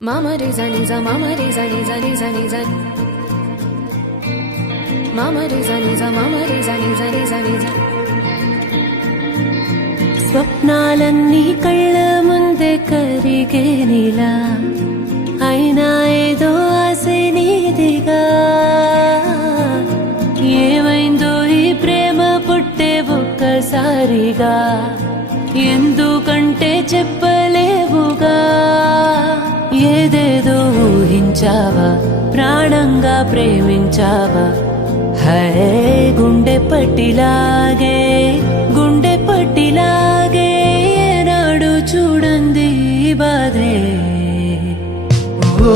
Mama re za ni za mama re za ni za ni za ni za Mama re za ni za mama re za ni za ni za ni za స్వప్నాలన్నీ కళ్ళ ముందే కరిగేనిలా అయినా ఏదో ఆశే నీదిగా ఏమైందో ఈ ప్రేమ పుట్టే ఒక్కసారిగా ఎందుకంటే చెప్పలేవుగా ఏదేదో ఊహించావా ప్రాణంగా ప్రేమించావా హే గుండె పట్టిలాగే ఏనాడు చూడంది బాధే ఓ